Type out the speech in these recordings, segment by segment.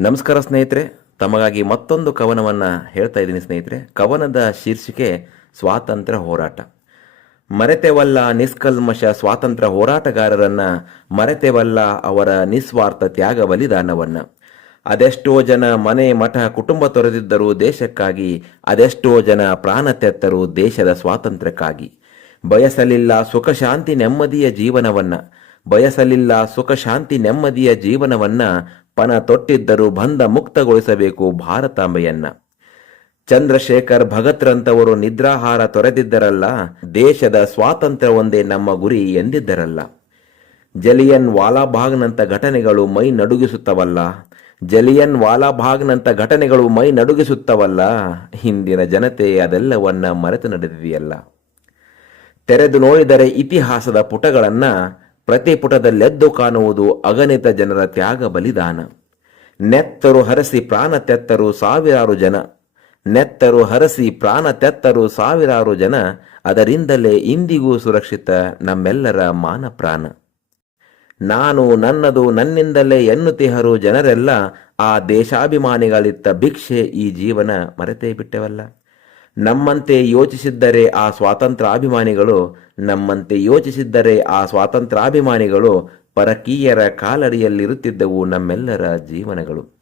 ನಮಸ್ಕಾರ ಸ್ನೇಹಿತರೆ, ತಮಗಾಗಿ ಮತ್ತೊಂದು ಕವನವನ್ನು ಹೇಳ್ತಾ ಇದ್ದೀನಿ ಸ್ನೇಹಿತರೆ. ಕವನದ ಶೀರ್ಷಿಕೆ ಸ್ವಾತಂತ್ರ್ಯ ಹೋರಾಟ. ಮರೆತೆವಲ್ಲ ನಿಷ್ಕಲ್ಮಶ ಸ್ವಾತಂತ್ರ್ಯ ಹೋರಾಟಗಾರರನ್ನ, ಮರೆತೆವಲ್ಲ ಅವರ ನಿಸ್ವಾರ್ಥ ತ್ಯಾಗ ಬಲಿದಾನವನ್ನ. ಅದೆಷ್ಟೋ ಜನ ಮನೆ, ಮಠ, ಕುಟುಂಬ ತೊರೆದಿದ್ದರು ದೇಶಕ್ಕಾಗಿ, ಅದೆಷ್ಟೋ ಜನ ಪ್ರಾಣ ತೆತ್ತರು ದೇಶದ ಸ್ವಾತಂತ್ರ್ಯಕ್ಕಾಗಿ. ಬಯಸಲಿಲ್ಲ ಸುಖ ಶಾಂತಿ ನೆಮ್ಮದಿಯ ಜೀವನವನ್ನ. ಬಯಸಲಿಲ್ಲ ಸುಖ ಶಾಂತಿ ನೆಮ್ಮದಿಯ ಜೀವನವನ್ನ ಪಣ ತೊಟ್ಟಿದ್ದರೂ ಬಂಧ ಮುಕ್ತಗೊಳಿಸಬೇಕು ಭಾರತಾಂಬೆಯನ್ನ. ಚಂದ್ರಶೇಖರ್ ಭಗತ್ರಂತವರು ನಿದ್ರಾಹಾರ ತೊರೆದಿದ್ದರಲ್ಲ, ದೇಶದ ಸ್ವಾತಂತ್ರ್ಯವೊಂದೇ ನಮ್ಮ ಗುರಿ ಎಂದಿದ್ದರಲ್ಲ. ಜಲಿಯನ್ ವಾಲಾಬಾಗ್ನಂಥ ಘಟನೆಗಳು ಮೈ ನಡುಗಿಸುತ್ತವಲ್ಲ, ಜಲಿಯನ್ ವಾಲಾಬಾಗ್ನಂಥ ಘಟನೆಗಳು ಮೈ ನಡುಗಿಸುತ್ತವಲ್ಲ, ಹಿಂದಿನ ಜನತೆ ಅದೆಲ್ಲವನ್ನ ಮರೆತು ನಡೆದಿದೆಯಲ್ಲ. ತೆರೆದು ನೋಡಿದರೆ ಇತಿಹಾಸದ ಪುಟಗಳನ್ನ ಪ್ರತಿ ಪುಟದಲ್ಲೆದ್ದು ಕಾಣುವುದು ಅಗಣಿತ ಜನರ ತ್ಯಾಗ ಬಲಿದಾನ. ನೆತ್ತರು ಹರಸಿ ಪ್ರಾಣ ತೆತ್ತರು ಸಾವಿರಾರು ಜನ. ನೆತ್ತರು ಹರಸಿ ಪ್ರಾಣ ತೆತ್ತರು ಸಾವಿರಾರು ಜನ. ಅದರಿಂದಲೇ ಇಂದಿಗೂ ಸುರಕ್ಷಿತ ನಮ್ಮೆಲ್ಲರ ಮಾನ ಪ್ರಾಣ. ನಾನು ನನ್ನದು ನನ್ನಿಂದಲೇ ಎನ್ನುತ್ತಿಹರು ಜನರೆಲ್ಲ, ಆ ದೇಶಾಭಿಮಾನಿಗಳಿತ್ತ ಭಿಕ್ಷೆ ಈ ಜೀವನ ಮರೆತೇ ಬಿಟ್ಟೆವಲ್ಲ. ನಮ್ಮಂತೆ ಯೋಚಿಸಿದ್ದರೆ ಆ ಸ್ವಾತಂತ್ರ್ಯಾಭಿಮಾನಿಗಳು, ನಮ್ಮಂತೆ ಯೋಚಿಸಿದ್ದರೆ ಆ ಸ್ವಾತಂತ್ರ್ಯಾಭಿಮಾನಿಗಳು ಪರಕೀಯರ ಕಾಲಡಿಯಲ್ಲಿರುತ್ತಿದ್ದವು ನಮ್ಮೆಲ್ಲರ ಜೀವನಗಳು.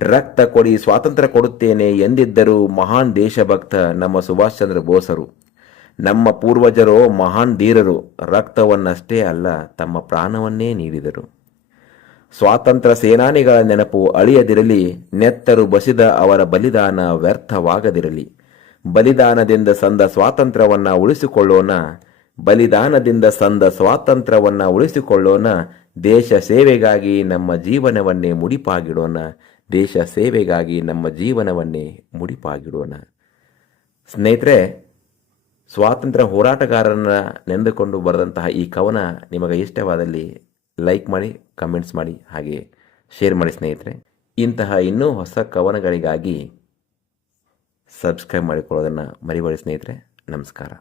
ರಕ್ತ ಕೊಡಿ ಸ್ವಾತಂತ್ರ್ಯ ಕೊಡುತ್ತೇನೆ ಎಂದಿದ್ದರು ಮಹಾನ್ ದೇಶಭಕ್ತ ನಮ್ಮ ಸುಭಾಷ್ ಚಂದ್ರ ಬೋಸರು. ನಮ್ಮ ಪೂರ್ವಜರು ಮಹಾನ್ ಧೀರರು, ರಕ್ತವನ್ನಷ್ಟೇ ಅಲ್ಲ ತಮ್ಮ ಪ್ರಾಣವನ್ನೇ ನೀಡಿದರು. ಸ್ವಾತಂತ್ರ್ಯ ಸೇನಾನಿಗಳ ನೆನಪು ಅಳಿಯದಿರಲಿ, ನೆತ್ತರು ಬಸಿದ ಅವರ ಬಲಿದಾನ ವ್ಯರ್ಥವಾಗದಿರಲಿ. ಬಲಿದಾನದಿಂದ ಸಂದ ಸ್ವಾತಂತ್ರ್ಯವನ್ನ ಉಳಿಸಿಕೊಳ್ಳೋಣ, ಬಲಿದಾನದಿಂದ ಸಂದ ಸ್ವಾತಂತ್ರ್ಯವನ್ನ ಉಳಿಸಿಕೊಳ್ಳೋಣ, ದೇಶ ಸೇವೆಗಾಗಿ ನಮ್ಮ ಜೀವನವನ್ನೇ ಮುಡಿಪಾಗಿಡೋಣ, ದೇಶ ಸೇವೆಗಾಗಿ ನಮ್ಮ ಜೀವನವನ್ನೇ ಮುಡಿಪಾಗಿಡೋಣ. ಸ್ನೇಹಿತರೆ, ಸ್ವಾತಂತ್ರ್ಯ ಹೋರಾಟಗಾರರನ್ನ ನೆನೆದುಕೊಂಡು ಬರೆದಂತಹ ಈ ಕವನ ನಿಮಗೆ ಇಷ್ಟವಾದಲ್ಲಿ ಲೈಕ್ ಮಾಡಿ, ಕಮೆಂಟ್ಸ್ ಮಾಡಿ, ಹಾಗೆ ಶೇರ್ ಮಾಡಿ ಸ್ನೇಹಿತರೆ. ಇಂತಹ ಇನ್ನೂ ಹೊಸ ಕವನಗಳಿಗಾಗಿ ಸಬ್ಸ್ಕ್ರೈಬ್ ಮಾಡಿಕೊಳ್ಳೋದನ್ನು ಮರಿಬೇಡಿ ಸ್ನೇಹಿತರೆ. ನಮಸ್ಕಾರ.